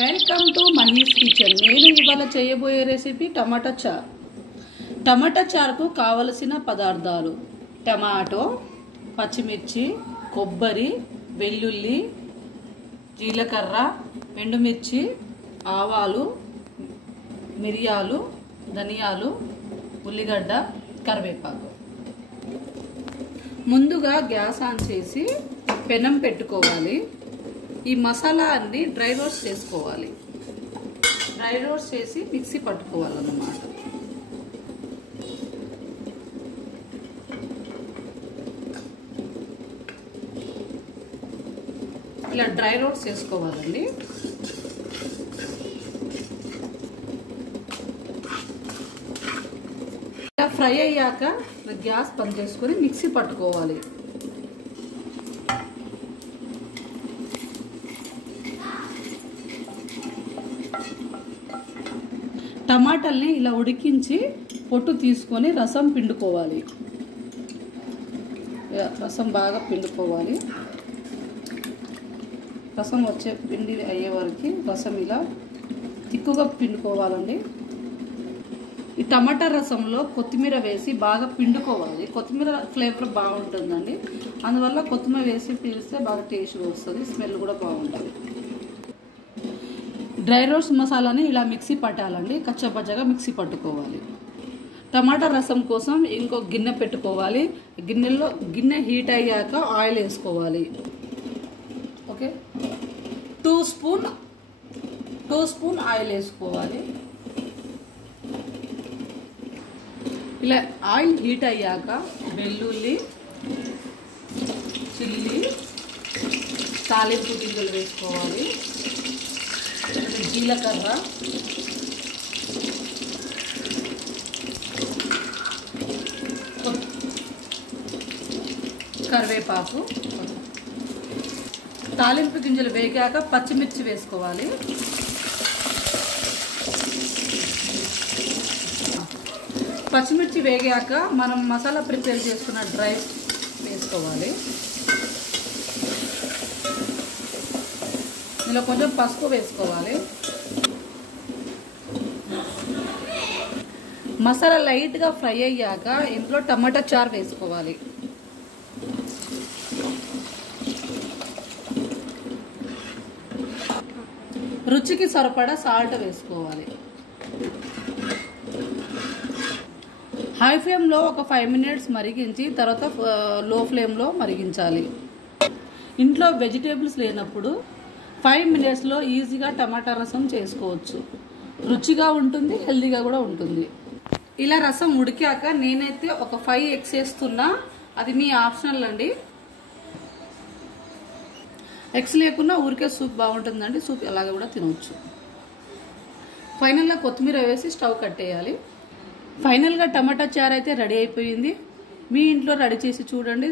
Welcome to మనీస్ kitchen. నేను ఇవాళ చేయబోయే రెసిపీ టమాటా చారు. టమాటా చారుకు కావలసిన పదార్థాలు: టమాటో, పచ్చిమిర్చి, కొబ్బరి, వెల్లుల్లి, జీలకర్ర, ఎండుమిర్చి, ఆవాలు, మిరియాలు, ధనియాలు, ఉల్లిగడ్డ, కరివేపాకు. ముందుగా గ్యాస్ ఆన్ చేసి పెనం పెట్టుకోవాలి. ఈ మసాలా అన్ని డ్రై రోస్ట్ చేసుకోవాలి. డ్రై రోస్ట్ చేసి మిక్సీ పట్టుకోవాలన్నమాట. ఇలా డ్రై రోస్ట్ చేసుకోవాలండి. ఇలా ఫ్రై అయ్యాక గ్యాస్ బంద్ చేసుకొని మిక్సీ పట్టుకోవాలి. టమాటాల్ని ఇలా ఉడికించి పొట్టు తీసుకొని రసం పిండుకోవాలి. రసం బాగా పిండుకోవాలి. రసం వచ్చే పిండి అయ్యే వరకు రసం ఇలా తిక్కుగా పిండుకోవాలండి. ఈ టమాటా రసంలో కొత్తిమీర వేసి బాగా పిండుకోవాలి. కొత్తిమీర ఫ్లేవర్ బాగుంటుందండి. అందువల్ల కొత్తిమీర వేసి పీలిస్తే బాగా టేస్ట్ వస్తుంది, స్మెల్ కూడా బాగుంటుంది. డ్రై రోస్ట్ మసాలాని ఇలా మిక్సీ పట్టాలండి. కచ్చపచ్చగా మిక్సీ పట్టుకోవాలి. టమాటా రసం కోసం ఇంకో గిన్నె పెట్టుకోవాలి. గిన్నె హీట్ అయ్యాక ఆయిల్ వేసుకోవాలి. ఓకే, 2 స్పూన్ ఆయిల్ వేసుకోవాలి. ఇలా ఆయిల్ హీట్ అయ్యాక వెల్లుల్లి, చిల్లీ, తాలింపు గింజలు వేసుకోవాలి. జీలకర్ర, కరివేపాకు. తాలింపు గింజలు వేగాక పచ్చిమిర్చి వేసుకోవాలి. పచ్చిమిర్చి వేగాక మనం మసాలా ప్రిపేర్ చేసుకున్న డ్రై వేసుకోవాలి. ఇందులో కొంచెం పసుపు వేసుకోవాలి. మసాలా లైట్గా ఫ్రై అయ్యాక ఇందులో టమాటా చారు వేసుకోవాలి. రుచికి సరిపడా సాల్ట్ వేసుకోవాలి. హై ఫ్లేమ్లో ఒక 5 మినిట్స్ మరిగించి తర్వాత లో ఫ్లేమ్లో మరిగించాలి. ఇంట్లో వెజిటేబుల్స్ లేనప్పుడు 5 మినిట్స్లో ఈజీగా టమాటా రసం చేసుకోవచ్చు. రుచిగా ఉంటుంది, హెల్తీగా కూడా ఉంటుంది. ఇలా రసం ఉడికాక నేనైతే ఒక 5 ఎగ్స్ వేస్తున్నా. అది మీ ఆప్షనల్ అండి. ఎగ్స్ లేకున్నా ఊరికే సూప్ బాగుంటుందండి. సూప్ అలాగే కూడా తినవచ్చు. ఫైనల్గా కొత్తిమీర వేసి స్టవ్ కట్టేయాలి. ఫైనల్గా టమాటా చారు అయితే రెడీ అయిపోయింది. మీ ఇంట్లో రెడీ చేసి చూడండి.